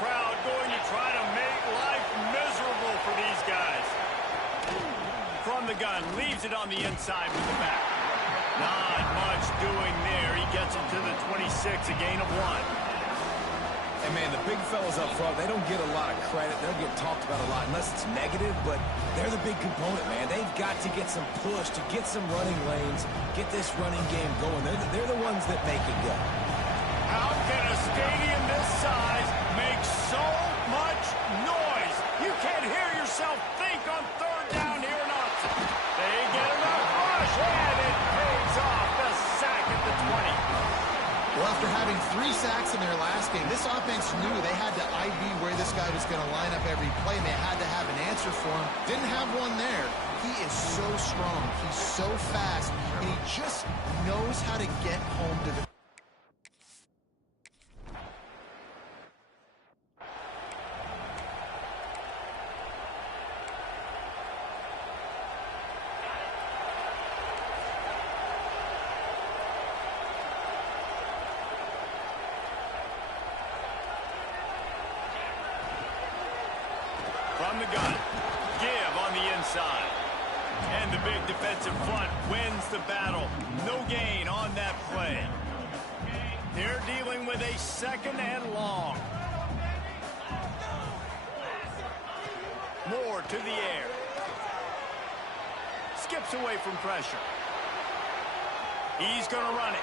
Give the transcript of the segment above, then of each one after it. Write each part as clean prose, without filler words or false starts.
crowd going to try to make life miserable for these guys. From the gun, leaves it on the inside with the back. Not much doing there. He gets it to the 26, a gain of 1. And, man, the big fellas up front, they don't get a lot of credit. They'll get talked about a lot unless it's negative, but they're the big component, man. They've got to get some push, to get some running lanes, get this running game going. They're the ones that make it go. How can a stadium this size make so much noise? You can't hear yourself think on third down here in Austin. They get enough rush, and it pays off. The sack at the 20. Well, after having 3 sacks in their last game, this offense knew they had to IB where this guy was going to line up every play, and they had to have an answer for him. Didn't have one there. He is so strong. He's so fast, and he just knows how to get home to the... From the gun, give on the inside. And the big defensive front wins the battle. No gain on that play. They're dealing with a second and long. Moore to the air. Skips away from pressure. He's going to run it.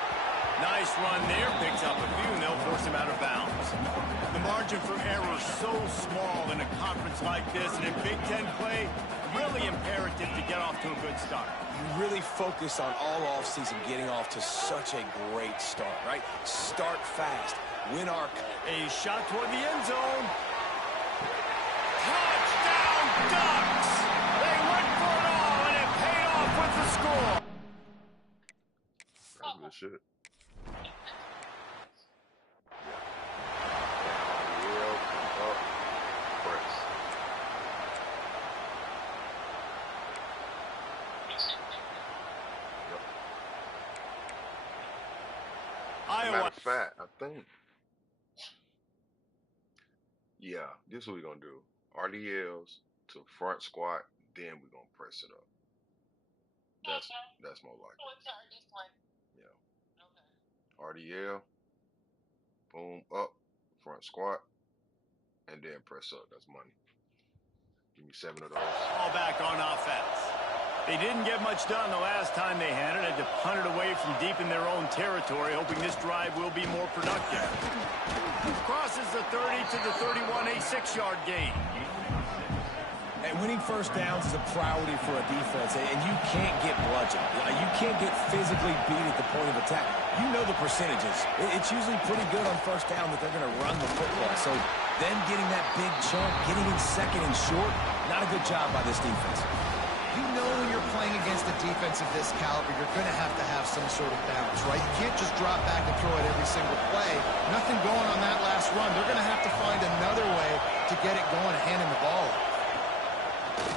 Nice run there. Picks up a few, and they'll force him out of bounds. The margin for error so small in a conference like this, and in Big Ten play, really imperative to get off to a good start. You really focus on all offseason getting off to such a great start, right? Start fast. Win our... A shot toward the end zone. Touchdown, Ducks! They went for it all, and it paid off with the score. That's good shit. Matter of fact, I think, yeah, this is what we're going to do. RDLs to front squat, then we're going to press it up. That's more likely. Yeah. RDL, boom, up, front squat, and then press up. That's money. Give me 7 of those. All back on offense. They didn't get much done the last time they had it. Had to punt it away from deep in their own territory, hoping this drive will be more productive. Crosses the 30 to the 31, a 6-yard gain. And winning first downs is a priority for a defense, and you can't get bludgeoned. You can't get physically beat at the point of attack. You know the percentages. It's usually pretty good on first down that they're going to run the football. So then getting that big chunk, getting in second and short, not a good job by this defense. You know when you're playing against a defense of this caliber, you're going to have some sort of balance, right? You can't just drop back and throw it every single play. Nothing going on that last run. They're going to have to find another way to get it going and hand him the ball.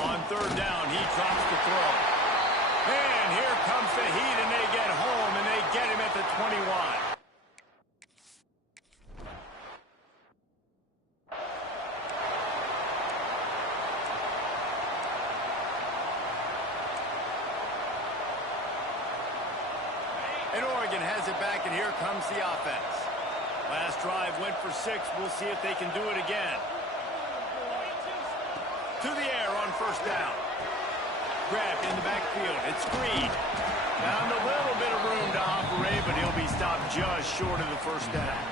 On third down, he drops the throw. And here comes the heat, and they get home, and they get him at the 21. And Oregon has it back, and here comes the offense. Last drive went for 6. We'll see if they can do it again. To the air on first down. Grabbed in the backfield. It's Green. Found a little bit of room to operate, but he'll be stopped just short of the first down.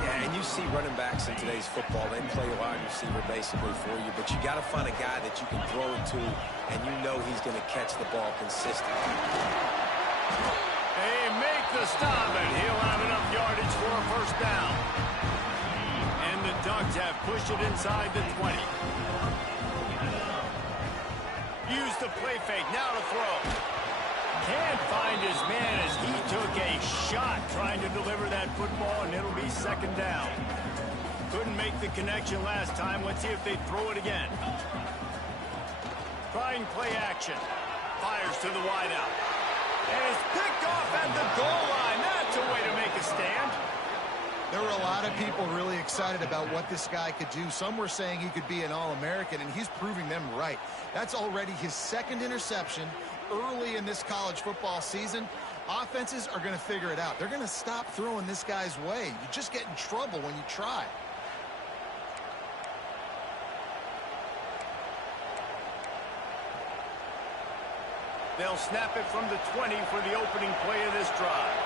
Yeah, and you see running backs in today's football, they play a wide receiver basically for you, but you got to find a guy that you can throw it to, and you know he's going to catch the ball consistently. They make the stop, and he'll have enough yardage for a first down. And the Ducks have pushed it inside the 20. Use the play fake, now to throw. Can't find his man as he took a shot trying to deliver that football, and it'll be second down. Couldn't make the connection last time. Let's see if they throw it again. Trying play action. Fires to the wideout. And it's picked off at the goal line. That's a way to make a stand. There were a lot lot of people really excited about what this guy could do. Some were saying he could be an All-American, and he's proving them right. That's already his second interception early in this college football season. Offenses are going to figure it out. They're going to stop throwing this guy's way. You just get in trouble when you try. They'll snap it from the 20 for the opening play of this drive.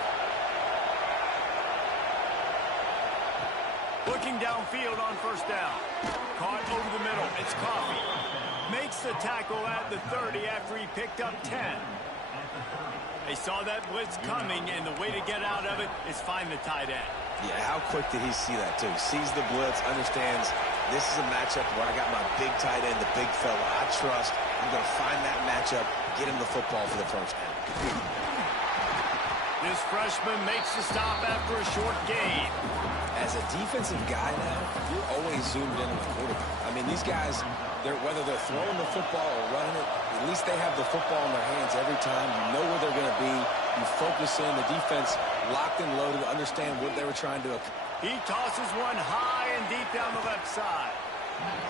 Looking downfield on first down. Caught over the middle. It's Coffee. Makes the tackle at the 30 after he picked up 10. They saw that blitz coming, and the way to get out of it is find the tight end. Yeah, how quick did he see that, too? Sees the blitz, understands this is a matchup where I got my big tight end, the big fella I trust. I'm going to find that matchup, get him the football for the first down. This freshman makes the stop after a short gain. As a defensive guy now, you're always zoomed in on the quarterback. I mean, these guys, whether they're throwing the football or running it, at least they have the football in their hands every time. You know where they're going to be. You focus in. The defense locked and loaded to understand what they were trying to accomplish. He tosses one high and deep down the left side.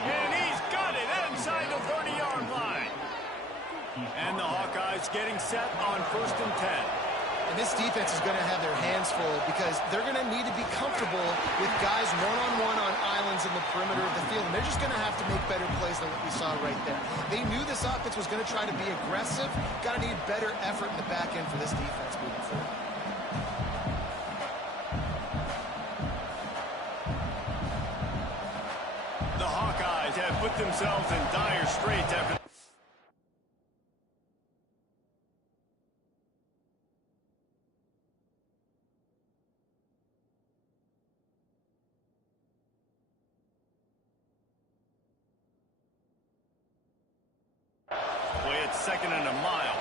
And he's got it inside the 30-yard line. And the Hawkeyes getting set on 1st and 10. And this defense is going to have their hands full because they're going to need to be comfortable with guys one-on-one on islands in the perimeter of the field. And they're just going to have to make better plays than what we saw right there. They knew this offense was going to try to be aggressive. Got to need better effort in the back end for this defense moving forward. The Hawkeyes have put themselves in dire straits after play it 2nd and a mile.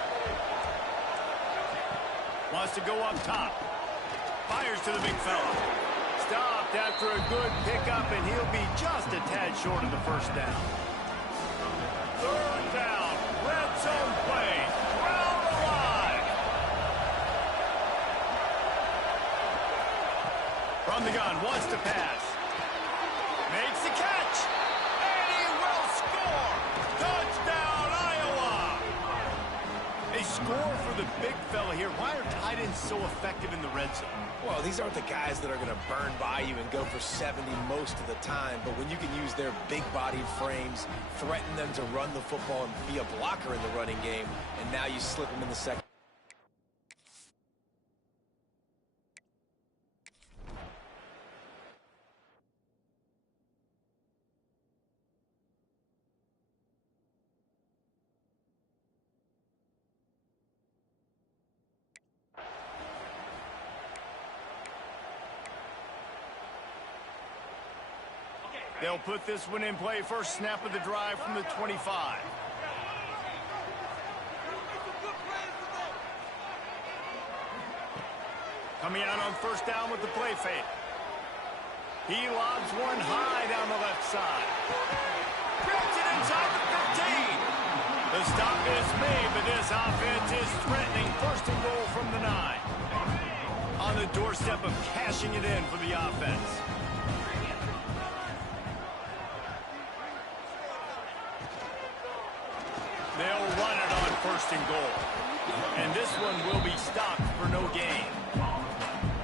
Wants to go up top. Fires to the big fella. Stopped after a good pickup, and he'll be just a tad short of the first down. 3rd down. Red zone play. Crowd alive. From the gun, wants to pass. Makes the catch. And he will score. Touchdown, Iowa. They score for the big fella here. Why are tight ends so effective in the red zone? Well, these aren't the guys that are going to burn by you and go for 70 most of the time, but when you can use their big-bodied frames, threaten them to run the football and be a blocker in the running game, and now you slip them in the second. They'll put this one in play. First snap of the drive from the 25. Coming out on first down with the play fake. He lobs one high down the left side. Grabs it inside the 15. The stop is made, but this offense is threatening. 1st and goal from the 9. On the doorstep of cashing it in for the offense. They'll run it on 1st and goal. And this one will be stopped for no gain.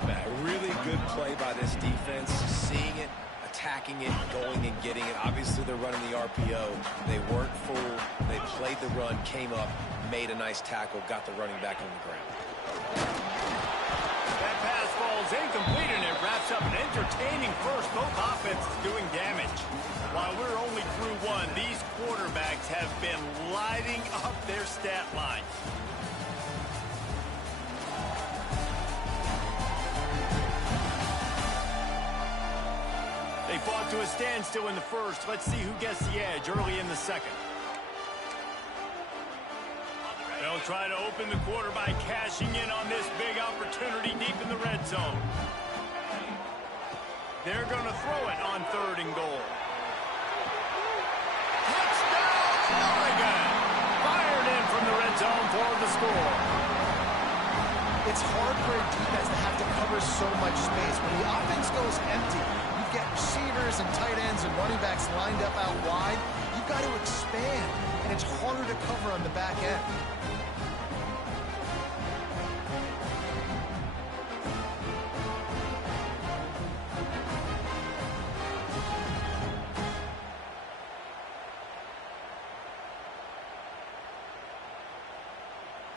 A really good play by this defense, seeing it, attacking it, going and getting it. Obviously, they're running the RPO. They weren't fooled. They played the run, came up, made a nice tackle, got the running back on the ground. That pass falls incomplete, and it wraps up an entertaining first. Both offenses doing damage. While we're only through one, these quarterbacks have been lighting up their stat line. They fought to a standstill in the first. Let's see who gets the edge early in the second. They'll try to open the quarter by cashing in on this big opportunity deep in the red zone. They're going to throw it on 3rd and goal. Oregon! Fired in from the red zone for the score. It's hard for a defense to have to cover so much space. When the offense goes empty, you get receivers and tight ends and running backs lined up out wide. You've got to expand, and it's harder to cover on the back end.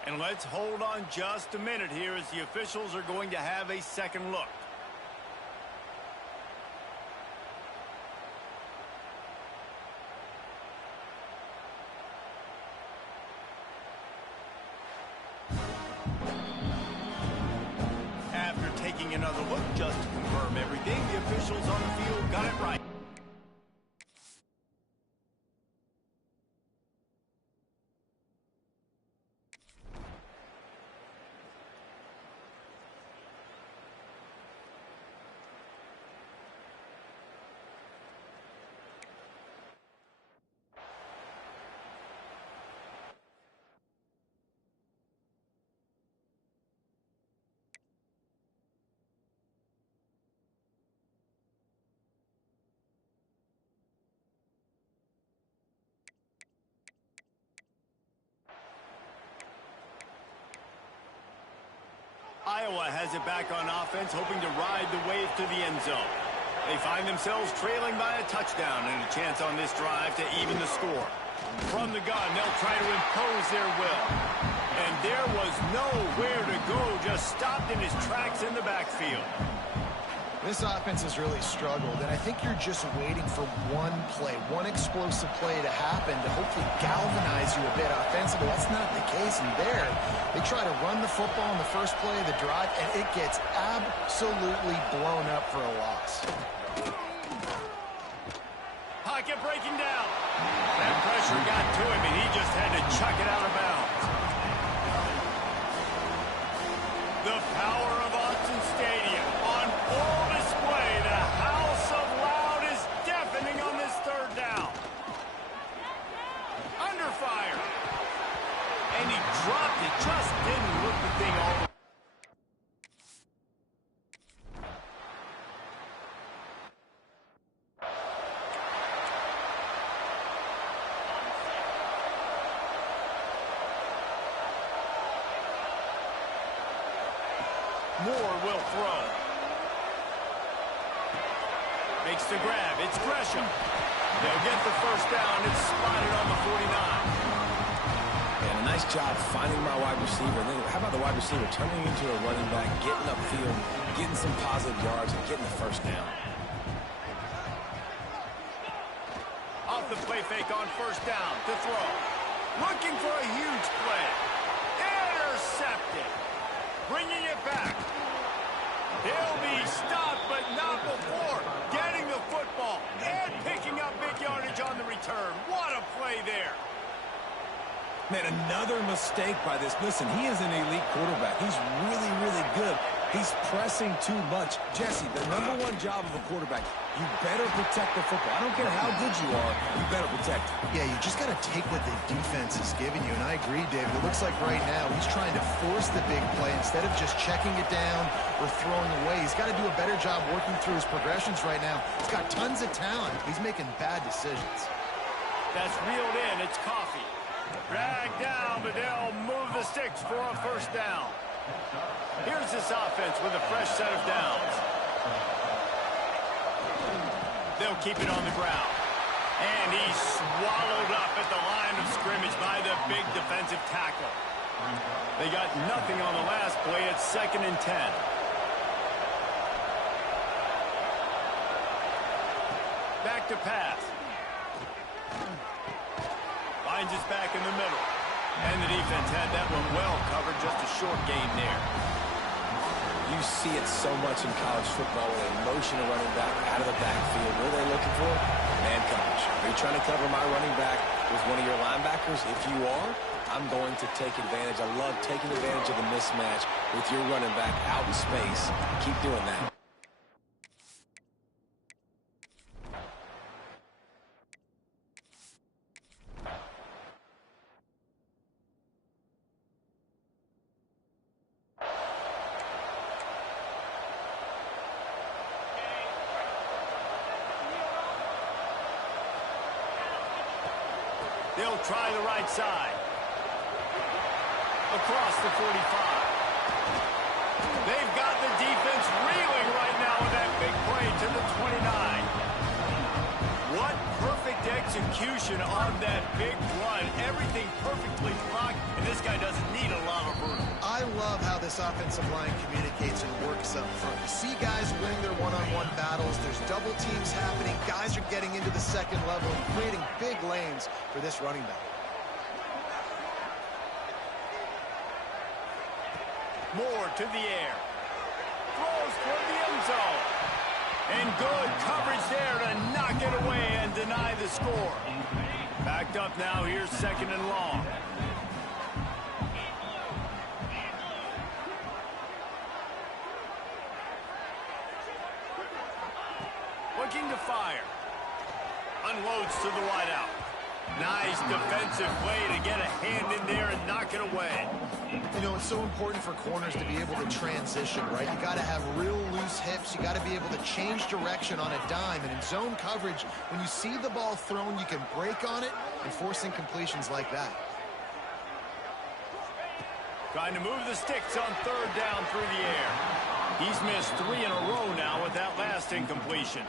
And let's hold on just a minute here as the officials are going to have a second look. After taking another look just to confirm everything, the officials on the field got it right. Iowa has it back on offense, hoping to ride the wave to the end zone. They find themselves trailing by a touchdown and a chance on this drive to even the score. From the gun, they'll try to impose their will. And there was nowhere to go, just stopped in his tracks in the backfield. This offense has really struggled, and I think you're just waiting for one play, one explosive play to happen to hopefully galvanize you a bit offensively. That's not the case, and there, they try to run the football in the first play of the drive, and it gets absolutely blown up for a loss. Pocket breaking down. That pressure got to him, and he just had to chuck it out of bounds. The power of Autzen Stadium on full display. The house of loud is deafening on this third down. Under fire. And he dropped it. Just didn't look the thing over. Moore will throw. Makes the grab. It's Gresham. They'll get the first down. It's spotted on the 49. And a nice job finding my wide receiver. And then how about the wide receiver turning into a running back, getting upfield, getting some positive yards, and getting the first down. Off the play fake on first down to throw. Looking for a huge play. Intercepted. Bringing it back. He'll be stopped, but not before getting the football and picking up big yardage on the return. What a play there. Man, another mistake by this. Listen, he is an elite quarterback. He's really, really good. He's pressing too much. Jesse, the number one job of a quarterback, you better protect the football. I don't care how good you are, you better protect it. Yeah, you just got to take what the defense is giving you, and I agree, David. It looks like right now he's trying to force the big play instead of just checking it down or throwing away. He's got to do a better job working through his progressions right now. He's got tons of talent. He's making bad decisions. That's reeled in. It's Coffee. Dragged down, but they'll move the sticks for a first down. Here's this offense with a fresh set of downs. They'll keep it on the ground. And he's swallowed up at the line of scrimmage by the big defensive tackle. They got nothing on the last play. It's 2nd and 10. Back to pass. Finds his back in the middle. And the defense had that one well covered. Just a short gain there. You see it so much in college football when they motion a running back out of the backfield. What are they looking for? Man coverage. Are you trying to cover my running back with one of your linebackers? If you are, I'm going to take advantage. I love taking advantage of the mismatch with your running back out in space. Keep doing that. They'll try the right side. Across the 45. They've got the defense reeling right now with that big play to the 29. What perfect execution on that big run. Everything perfectly blocked, and this guy doesn't need a lot of room. I love how this offensive line communicates and works up front. You see guys win their one-on-one battles. There's double teams happening. Guys are getting into the second level and creating big lanes for this running back. Moore to the air. Throws toward the end zone. And good coverage there to knock it away and deny the score. Backed up now, here's 2nd and long. Looking to fire. Unloads to the wideout. Nice defensive play to get a hand in there and knock it away. You know, it's so important for corners to be able to transition, right? You got to have real loose hips. You got to be able to change direction on a dime. And in zone coverage, when you see the ball thrown, you can break on it and force incompletions like that. Trying to move the sticks on 3rd down through the air. He's missed 3 in a row now with that last incompletion.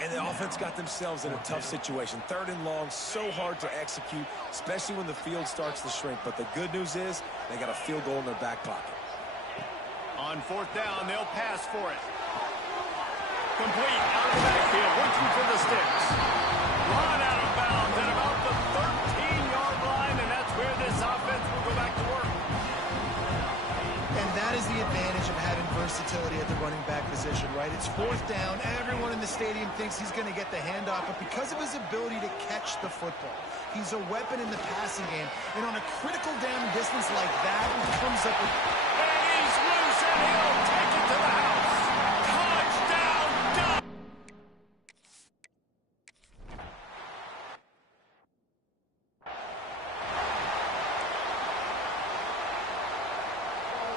And the offense got themselves in a tough situation. 3rd and long, so hard to execute, especially when the field starts to shrink. But the good news is they got a field goal in their back pocket. On 4th down, they'll pass for it. Complete out of the backfield, looking for the sticks. Run out of bounds at about the 13-yard line, and that's where this offense will go back to work. And that is the advantage of having versatility at the running back position, right? It's 4th down. Everyone in the stadium thinks he's going to get the handoff, but because of his ability to catch the football, he's a weapon in the passing game. And on a critical down distance like that, he comes up with... And he's loose, and he'll take it to the house. Touchdown, Ducks!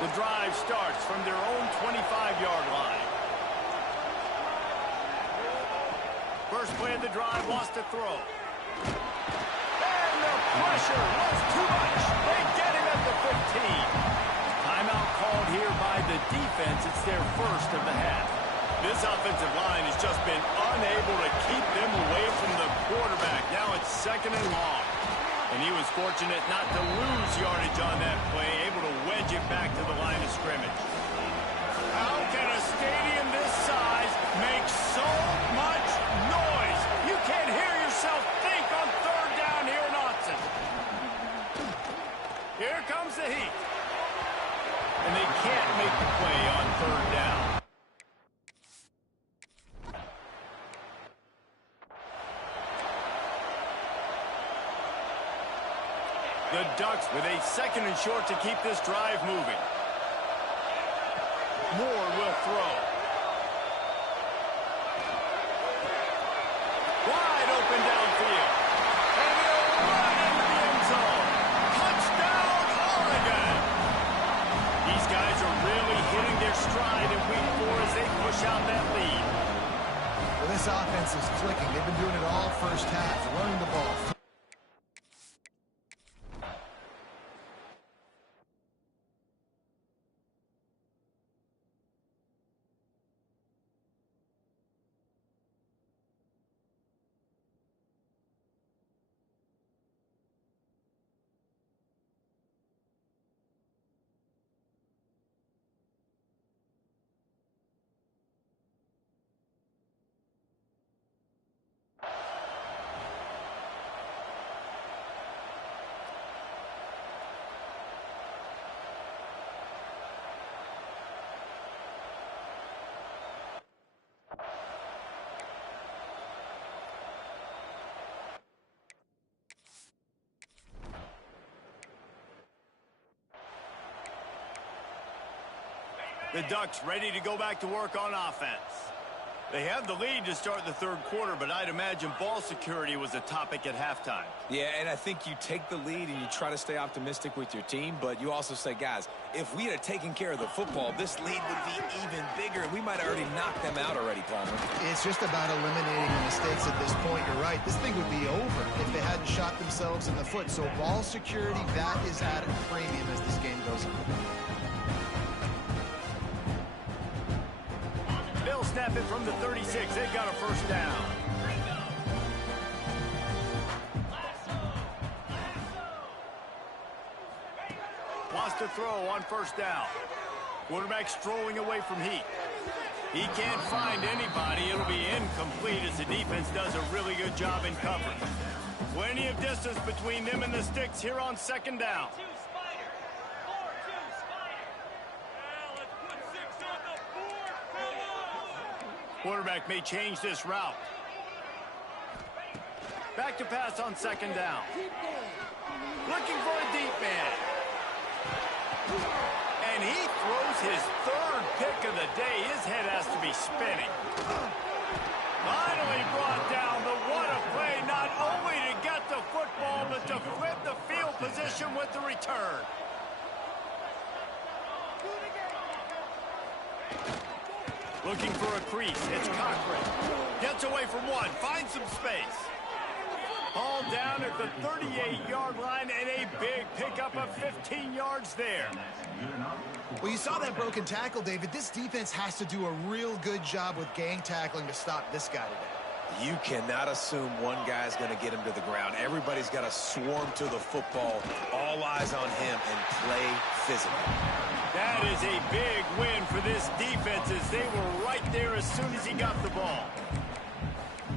The drive starts from their own 25-yard line. First play of the drive, lost a throw. And the pressure was too much. They get him at the 15. Timeout called here by the defense. It's their first of the half. This offensive line has just been unable to keep them away from the quarterback. Now it's 2nd and long. And he was fortunate not to lose yardage on that play, able to wedge it back to the line of scrimmage. How can a stadium this size make so much noise? You can't hear yourself think on 3rd down here in Autzen. Here comes the heat. And they can't make the play on 3rd down. The Ducks with a 2nd and short to keep this drive moving. Moore will throw. Wide open downfield. And he'll run into the end zone. Touchdown, Oregon! These guys are really hitting their stride in week 4 as they push out that lead. Well, this offense is clicking. They've been doing it all first half, running the ball. The Ducks ready to go back to work on offense. They have the lead to start the third quarter, but I'd imagine ball security was a topic at halftime. Yeah, and I think you take the lead and you try to stay optimistic with your team, but you also say, guys, if we had taken care of the football, this lead would be even bigger, and we might have already knocked them out already, Palmer. It's just about eliminating the mistakes at this point. You're right. This thing would be over if they hadn't shot themselves in the foot. So ball security, that is at a premium as this game goes on. They'll snap it from the 36. They've got a first down. Wants to throw on first down. Quarterback strolling away from Heat. He can't find anybody. It'll be incomplete as the defense does a really good job in coverage. Plenty of distance between them and the sticks here on second down. Quarterback may change this route. Back to pass on second down. Looking for a deep man. And he throws his third pick of the day. His head has to be spinning. Finally brought down, but what a play, not only to get the football, but to flip the field position with the return. Looking for a crease. It's Cochran. Gets away from one. Finds some space. Ball down at the 38-yard line and a big pickup of 15 yards there. Well, you saw that broken tackle, David. This defense has to do a real good job with gang tackling to stop this guy today. You cannot assume one guy's going to get him to the ground. Everybody's got to swarm to the football, all eyes on him, and play physical. That is a big win for this defense as they were right there as soon as he got the ball.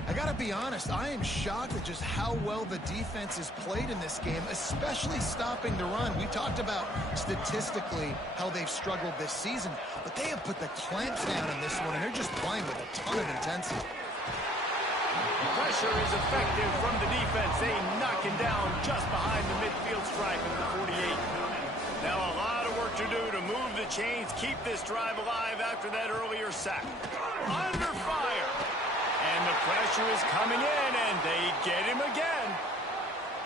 I got to be honest, I am shocked at just how well the defense has played in this game, especially stopping the run. We talked about statistically how they've struggled this season, but they have put the clamps down in this one, and they're just playing with a ton of intensity. Pressure is effective from the defense. They knock him down just behind the midfield stripe at the 48. Now a lot of work to do to move the chains, keep this drive alive after that earlier sack. Under fire. And the pressure is coming in, and they get him again.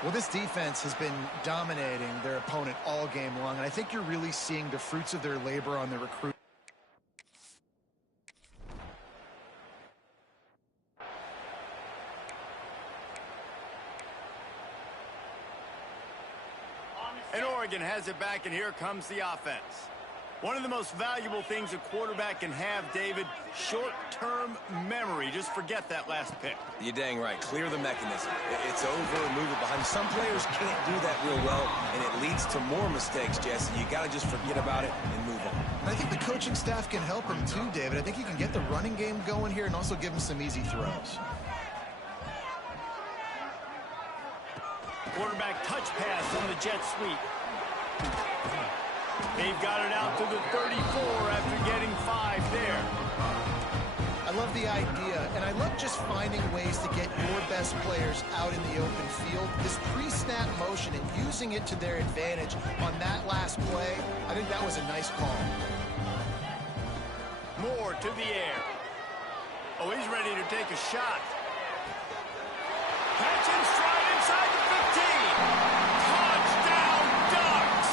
Well, this defense has been dominating their opponent all game long, and I think you're really seeing the fruits of their labor on the recruit. And Oregon has it back, and here comes the offense. One of the most valuable things a quarterback can have, David, short-term memory. Just forget that last pick. You're dang right. Clear the mechanism. It's over and move it behind. Some players can't do that real well, and it leads to more mistakes, Jesse. You got to just forget about it and move on. I think the coaching staff can help him too, David. I think he can get the running game going here and also give him some easy throws. Quarterback touch pass on the jet sweep. They've got it out to the 34 after getting 5 there. I love the idea, and I love just finding ways to get your best players out in the open field. This pre-snap motion and using it to their advantage on that last play, I think that was a nice call. Moore to the air. Oh, he's ready to take a shot. Catch and stride inside the 15. Touchdown, Ducks!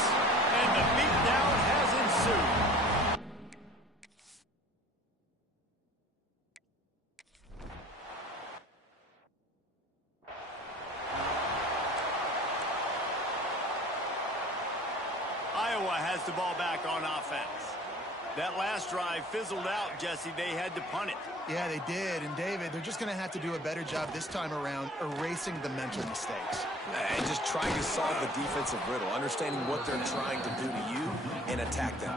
And the beatdown has ensued. Iowa has the ball back on offense. That last drive fizzled out, Jesse. They had to punt it. Yeah, they did. And, David, they're just going to have to do a better job this time around erasing the mental mistakes. And just trying to solve the defensive riddle, understanding what they're trying to do to you and attack them.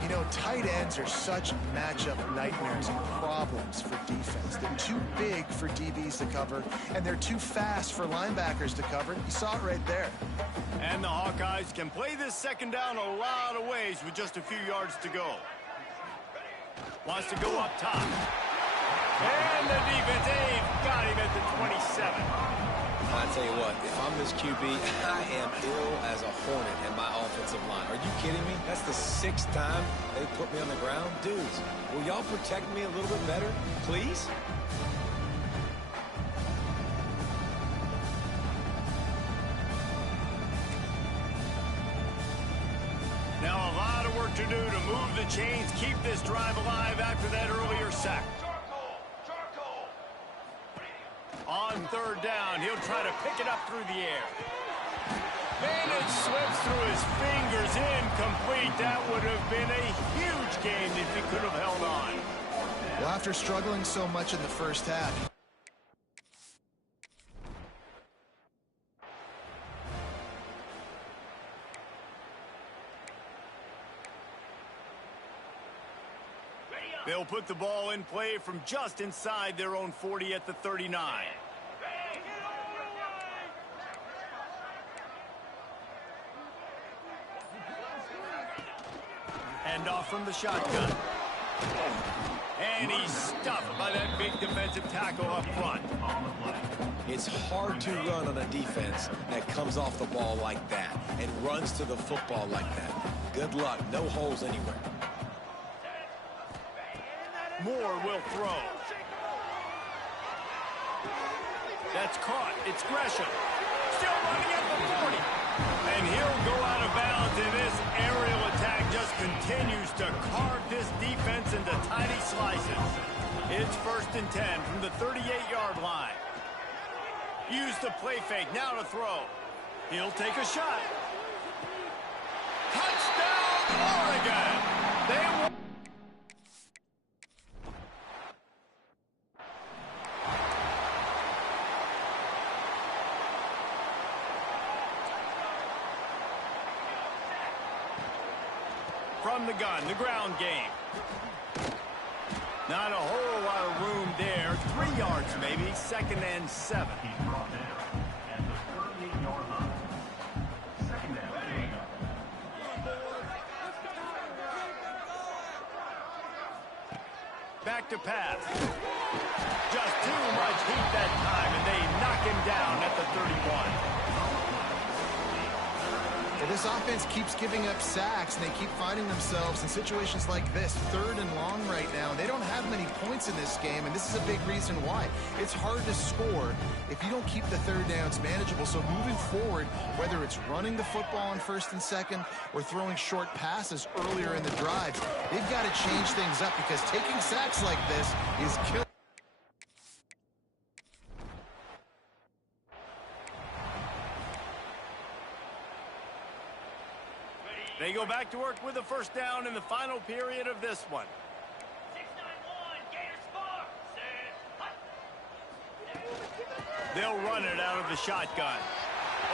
You know, tight ends are such matchup nightmares and problems for defense. They're too big for DBs to cover, and they're too fast for linebackers to cover. You saw it right there. And the Hawkeyes can play this second down a lot of ways with just a few yards to go. Wants to go up top. And the defense, they've got him at the 27. I tell you what, if I'm this QB, I am ill as a hornet in my offensive line. Are you kidding me? That's the 6th time they put me on the ground. Dudes, will y'all protect me a little bit better, please? Now a lot of work to do to move the chains, keep this drive alive after that earlier sack. On 3rd down, he'll try to pick it up through the air. And it slips through his fingers, incomplete. That would have been a huge gain if he could have held on. Well, after struggling so much in the first half, they'll put the ball in play from just inside their own 40 at the 39. Hand off from the shotgun. And he's stuffed by that big defensive tackle up front. It's hard to run on a defense that comes off the ball like that and runs to the football like that. Good luck. No holes anywhere. Moore will throw. That's caught. It's Gresham. Still running at the 40. And he'll go out of bounds, and this aerial attack just continues to carve this defense into tiny slices. It's 1st and 10 from the 38-yard line. Use the play fake. Now to throw. He'll take a shot. Touchdown, Oregon! They won. From the gun, the ground game. Not a whole lot of room there. 3 yards maybe, 2nd and 7. Back to pass. Just too much heat that time, and they knock him down at the 31. Well, this offense keeps giving up sacks, and they keep finding themselves in situations like this, 3rd and long right now. They don't have many points in this game, and this is a big reason why. It's hard to score if you don't keep the 3rd downs manageable. So moving forward, whether it's running the football on 1st and 2nd or throwing short passes earlier in the drives, they've got to change things up because taking sacks like this is killing. They go back to work with a 1st down in the final period of this one. 6-9-1, Gators score. They'll run it out of the shotgun.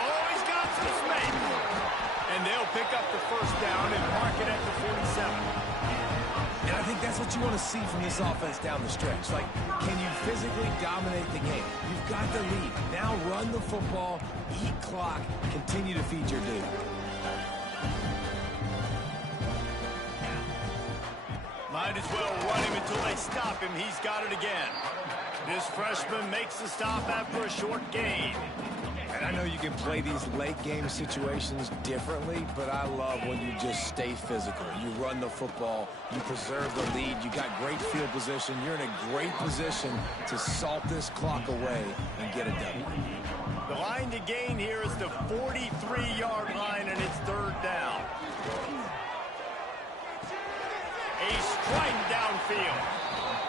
Oh, he's got some space. And they'll pick up the 1st down and mark it at the 47. And I think that's what you want to see from this offense down the stretch. Like, can you physically dominate the game? You've got the lead. Now run the football, eat clock, continue to feed your dude. Might as well run him until they stop him. He's got it again. This freshman makes the stop after a short gain. And I know you can play these late game situations differently, but I love when you just stay physical. You run the football, you preserve the lead, you got great field position, you're in a great position to salt this clock away and get a W. The line to gain here is the 43-yard line, and it's 3rd down. A strike downfield.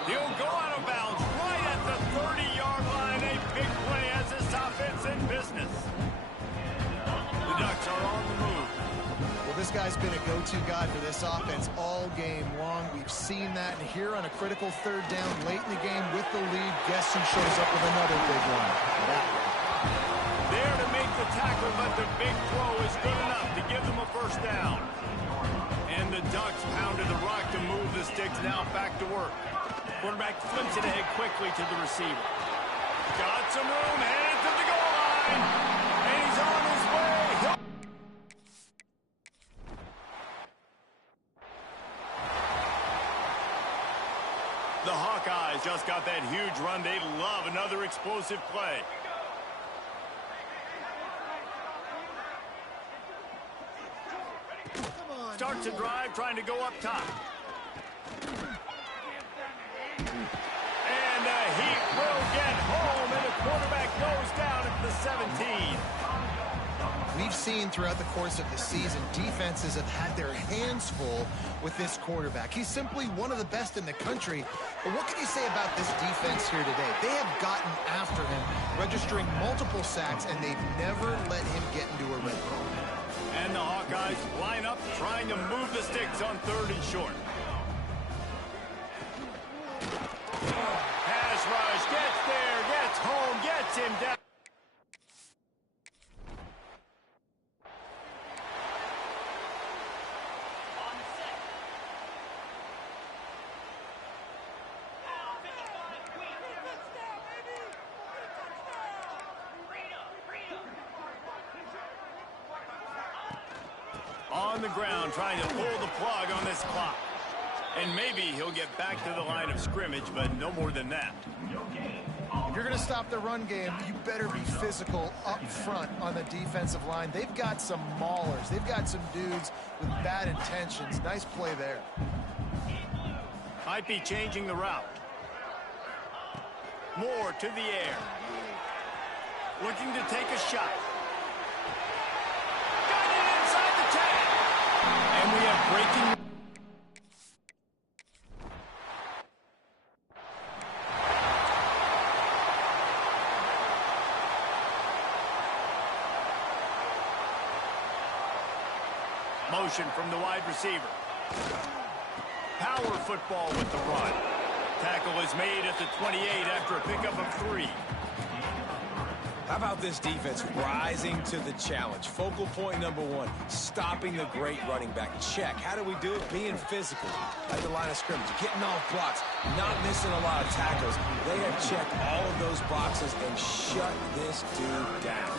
He'll go out of bounds right at the 30-yard line. A big play as this offense in business. The Ducks are on the move. Well, this guy's been a go-to guy for this offense all game long. We've seen that, and here on a critical 3rd down late in the game with the lead, guess who shows up with another big one? That one. There to make the tackle, but the big throw is good enough to give them a 1st down. And the Ducks pounded the rock to move the sticks. Now back to work. Quarterback flips it ahead quickly to the receiver. Got some room, headed to the goal line. And he's on his way. The Hawkeyes just got that huge run. They love another explosive play. starts the drive trying to go up top. And he will get home, and the quarterback goes down at the 17. We've seen throughout the course of the season, defenses have had their hands full with this quarterback. He's simply one of the best in the country. But what can you say about this defense here today? They have gotten after him, registering multiple sacks, and they've never let him get into a red zone. And the Hawkeyes line up trying to move the sticks on 3rd and short. Pass rush, gets there, gets home, gets him down. On the ground, trying to pull the plug on this clock. And maybe he'll get back to the line of scrimmage, but no more than that. If you're going to stop the run game, you better be physical up front on the defensive line. They've got some maulers. They've got some dudes with bad intentions. Nice play there. Might be changing the route. Moore to the air. Looking to take a shot. Got it inside the 10. And we have breaking... Motion from the wide receiver. Power football with the run. Tackle is made at the 28 after a pickup of 3. How about this defense rising to the challenge? Focal point number 1, stopping the great running back. Check. How do we do it? Being physical at the line of scrimmage, getting off blocks, not missing a lot of tackles. They have checked all of those boxes and shut this dude down.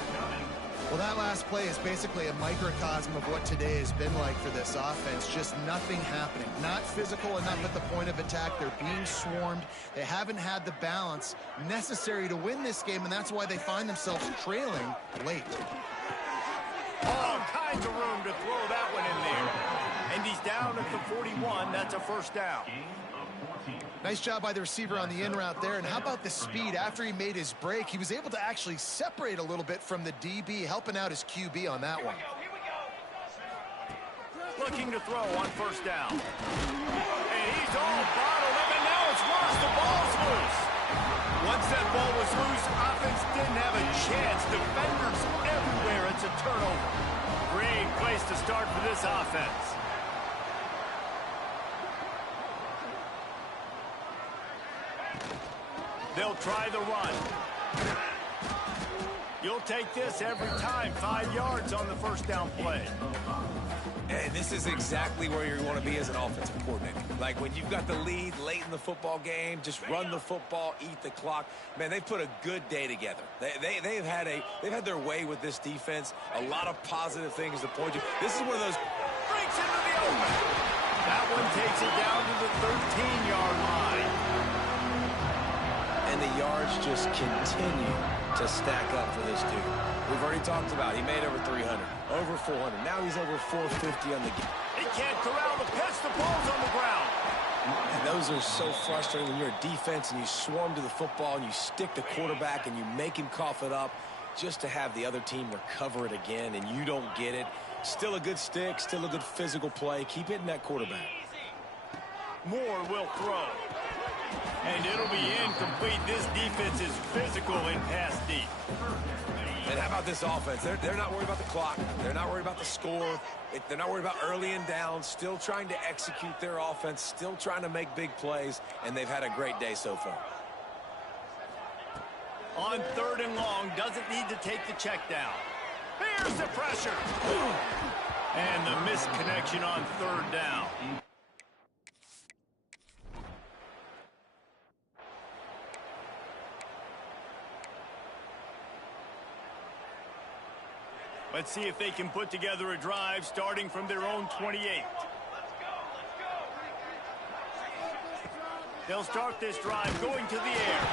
Well, that last play is basically a microcosm of what today has been like for this offense. Just nothing happening. Not physical enough at the point of attack. They're being swarmed. They haven't had the balance necessary to win this game, and that's why they find themselves trailing late. All kinds of room to throw that one in there. And he's down at the 41. That's a first down. Nice job by the receiver on the in route there. And how about the speed? After he made his break, he was able to actually separate a little bit from the DB, helping out his QB on that one. Looking to throw on first down. And he's all bottled up, and now it's worse. The ball's loose. Once that ball was loose, offense didn't have a chance. Defenders everywhere. It's a turnover. Great place to start for this offense. They'll try the run. You'll take this every time. 5 yards on the first down play. And this is exactly where you want to be as an offensive coordinator. Like when you've got the lead late in the football game, just run the football, eat the clock. Man, they've put a good day together. They've had their way with this defense. A lot of positive things to point to. This is one of those Breaks into the open. That one takes it down to the 13-yard line. and the yards just continue to stack up for this dude. We've already talked about he made over 300, over 400. Now he's over 450 on the game. He can't corral the pitch. The ball's on the ground. And those are so frustrating when you're a defense and you swarm to the football and you stick the quarterback and you make him cough it up just to have the other team recover it again and you don't get it. Still a good stick, still a good physical play. Keep hitting that quarterback. Moore will throw. And it'll be incomplete. This defense is physical and pass deep. And how about this offense? They're not worried about the clock. They're not worried about the score. They're not worried about early and down. Still trying to execute their offense. Still trying to make big plays. And they've had a great day so far. On 3rd and long, doesn't need to take the check down. Here's the pressure. And the misconnection on 3rd down. Let's see if they can put together a drive starting from their own 28. They'll start this drive going to the air.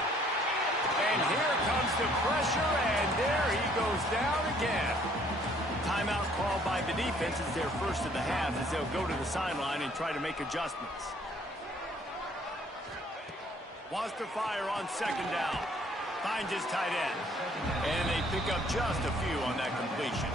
And here comes the pressure, and there he goes down again. timeout called by the defense is their first of the half as they'll go to the sideline and try to make adjustments. Wants to fire on second down. Finds his tight end. And they pick up just a few on that completion.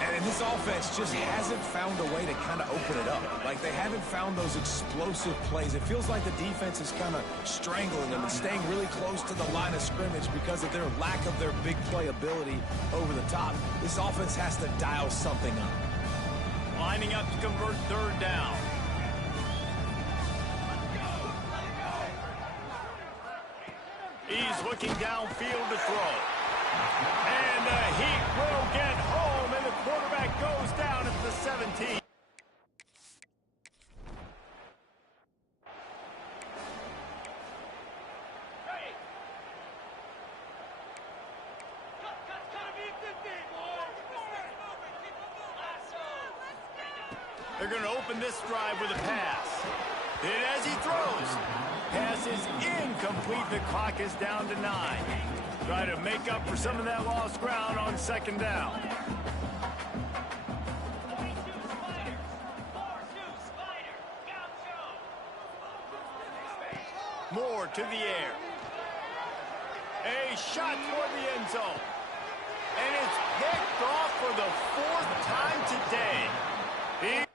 And this offense just hasn't found a way to kind of open it up. Like, they haven't found those explosive plays. It feels like the defense is kind of strangling them and staying really close to the line of scrimmage because of their lack of their big play ability over the top. This offense has to dial something up. Lining up to convert third down. He's looking downfield to throw. And the Heat will get home, and the quarterback goes down at the 17. They're going to open this drive with a pass. And as he throws, pass is incomplete. The clock is down to 9. Try to make up for some of that lost ground on second down. Moore to the air. A shot toward the end zone. And it's picked off for the 4th time today. He